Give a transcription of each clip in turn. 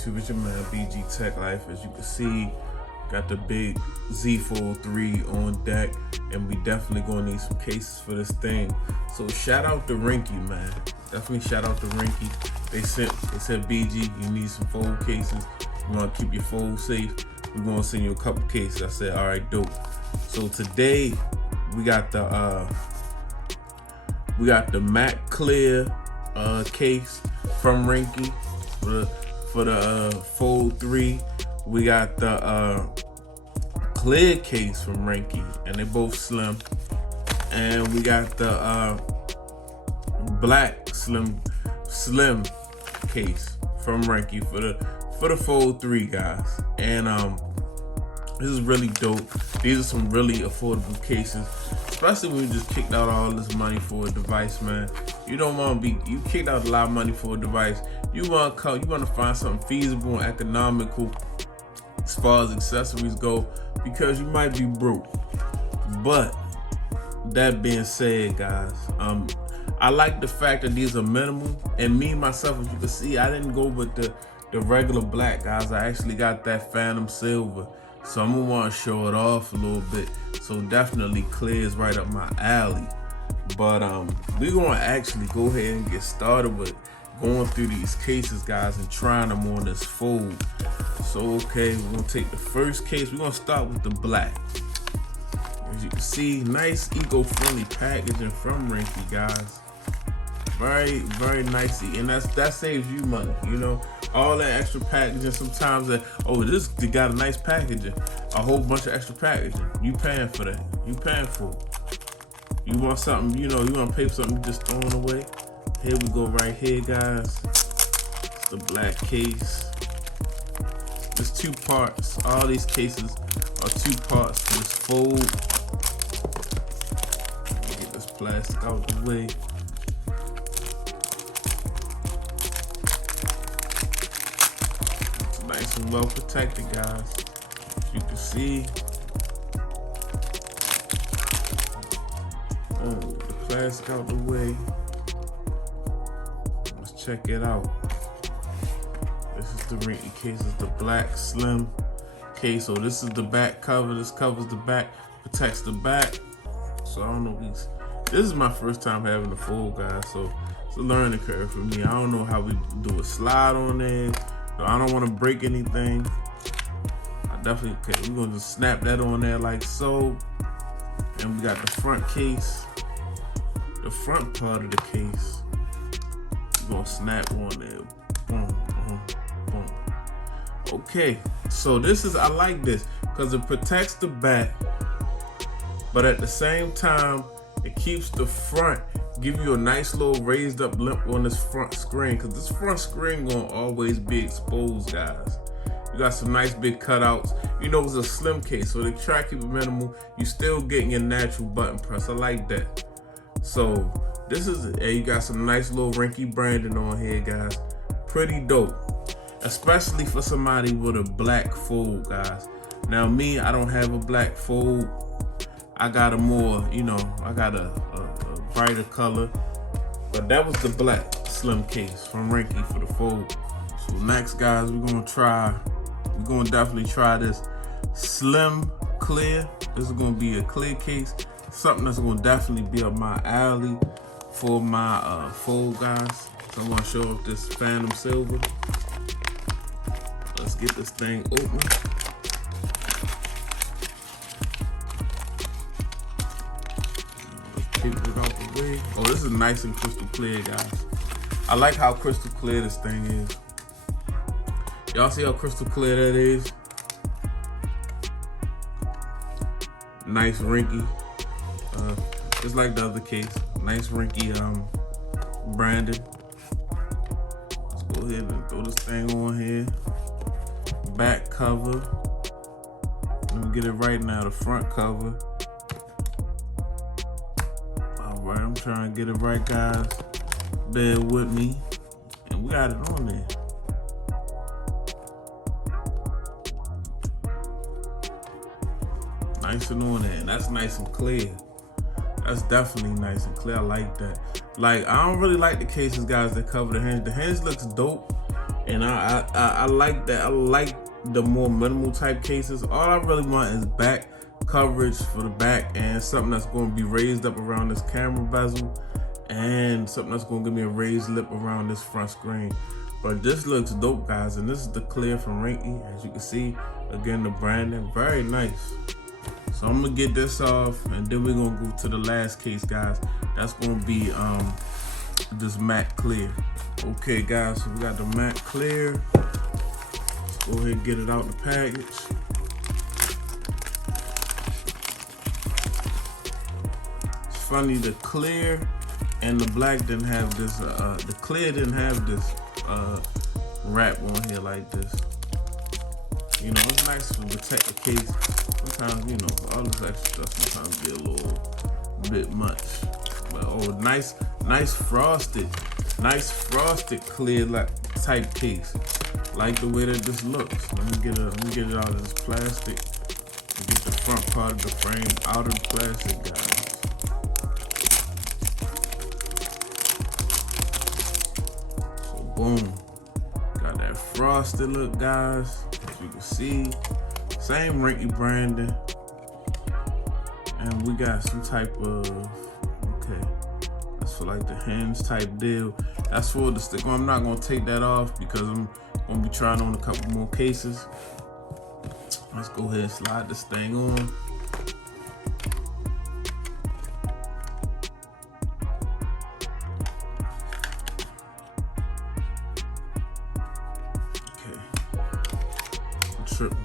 YouTube? It's your man BG Tech Life. As you can see, got the big Z Fold3 on deck, and we definitely gonna need some cases for this thing. So shout out to Ringke, man. Definitely shout out to Ringke. They said BG, you need some fold cases. You wanna keep your fold safe. We're gonna send you a couple cases. I said, all right, dope. So today we got the matte clear case from Ringke for the Fold3. We got the clear case from Ringke, and they both slim. And we got the black slim case from Ringke for the Fold3, guys. And this is really dope. These are some really affordable cases, especially when you just kicked out all this money for a device, man. You don't want to you kicked out a lot of money for a device. You want to find something feasible and economical as far as accessories go, because you might be broke. But that being said, guys, I like the fact that these are minimal. And me myself, as you can see, I didn't go with the regular black, guys. I actually got that phantom silver. So I'm gonna want to show it off a little bit. So definitely clear is right up my alley. But we're gonna actually go ahead and get started with going through these cases, guys, and trying them on this fold. So okay, we're gonna take the first case. We're gonna start with the black. As you can see, nice eco-friendly packaging from Ringke, guys. Very, very nicely, and that saves you money, you know. All that extra packaging, sometimes this got a nice packaging, a whole bunch of extra packaging. You paying for that. You paying for it. You want something, you know, you want to pay for something you just throwing away. Here we go right here, guys. It's the black case. There's two parts. All these cases are two parts for this fold. Get this plastic out the way. Nice and well protected, guys. As you can see. Oh, the plastic out the way. Let's check it out. This is the Ringke case. It's the black slim case. So this is the back cover. This covers the back, protects the back. So I don't know these. This is my first time having a fold, guys. So it's a learning curve for me. I don't know how we do a slide on there. So I don't want to break anything. Okay, we're gonna just snap that on there like so. And we got the front case, the front part of the case. We're gonna snap on there. Boom, boom, boom. Okay, so I like this because it protects the back, but at the same time, it keeps the front, give you a nice little raised up lip on this front screen, because this front screen gonna always be exposed, guys. You got some nice big cutouts. You know, it's a slim case, so they try to keep it minimal. You still getting your natural button press. I like that. So this is, you got some nice little Ringke branding on here, guys. Pretty dope, especially for somebody with a black fold, guys. Now me, I don't have a black fold. I got a more, you know, I got a brighter color, but that was the black slim case from Ringke for the fold. So next, guys, we're gonna definitely try this slim clear. This is gonna be a clear case, something that's gonna definitely be up my alley for my fold, guys. So I want to show off this phantom silver. Let's get this thing open. Take it out the way. Oh, this is nice and crystal clear, guys. I like how crystal clear this thing is. Y'all see how crystal clear that is? Nice Ringke. Just like the other case. Nice Ringke branded. Let's go ahead and throw this thing on here. Back cover. Let me get it right now. The front cover. Alright, I'm trying to get it right, guys. Bear with me. And we got it on there. Nice and on there, and that's nice and clear. That's definitely nice and clear. I like that. Like, I don't really like the cases, guys, that cover the hinge. The hinge looks dope, And I like that. I like the more minimal type cases. All I really want is back coverage for the back and something that's going to be raised up around this camera bezel and something that's going to give me a raised lip around this front screen. But this looks dope, guys, and this is the clear from Ringke. As you can see, again, the branding, very nice. So I'm gonna get this off, and then we're gonna go to the last case, guys. That's gonna be this matte clear. Okay, guys, so we got the matte clear. Let's go ahead and get it out the package. It's funny, the clear and the black didn't have this. The clear didn't have this wrap on here like this. You know, it's nice to protect the case. Sometimes, you know, all this extra stuff sometimes get a little bit much. But oh, nice frosted clear type case. Like the way that this looks. Let me get it out of this plastic. Get the front part of the frame out of the plastic, guys. So boom. Got that frosted look, guys. As you can see. Same Ringke branding. And we got some type of, okay, that's for like the hinge type deal. That's for the sticker. I'm not gonna take that off because I'm gonna be trying on a couple more cases. Let's go ahead and slide this thing on. Okay, I'm tripping.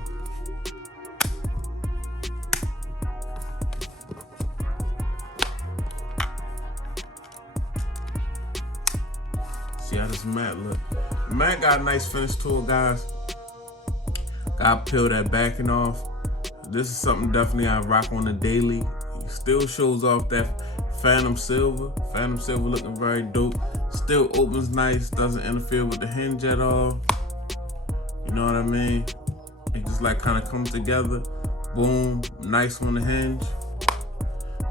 See how this matte look. Matte got a nice finish to it, guys. Gotta peel that backing off. This is something definitely I rock on the daily. It still shows off that phantom silver. Phantom silver looking very dope. Still opens nice, doesn't interfere with the hinge at all. You know what I mean? It just like kind of comes together. Boom, nice on the hinge.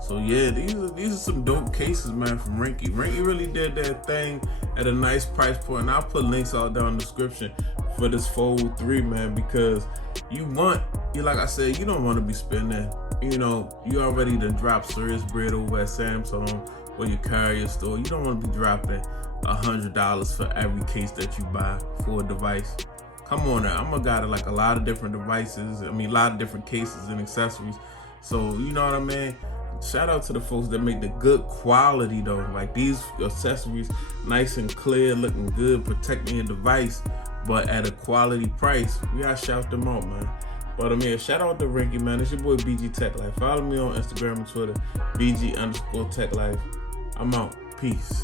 So yeah, these are some dope cases, man, from Ringke. Ringke really did their thing at a nice price point. And I'll put links all down in the description for this Fold3, man, because like I said, you don't want to be spending, you know, you already done dropped serious bread over at Samsung or your carrier store. You don't want to be dropping $100 for every case that you buy for a device. Come on now, I'm a guy that like a lot of different devices. I mean, a lot of different cases and accessories. So, you know what I mean? Shout out to the folks that make the good quality though. Like these accessories, nice and clear, looking good, protecting your device, but at a quality price. We gotta shout them out, man. But I mean, shout out to Ringke, man. It's your boy BG Tech Life. Follow me on Instagram and Twitter, BG_Tech Life. I'm out. Peace.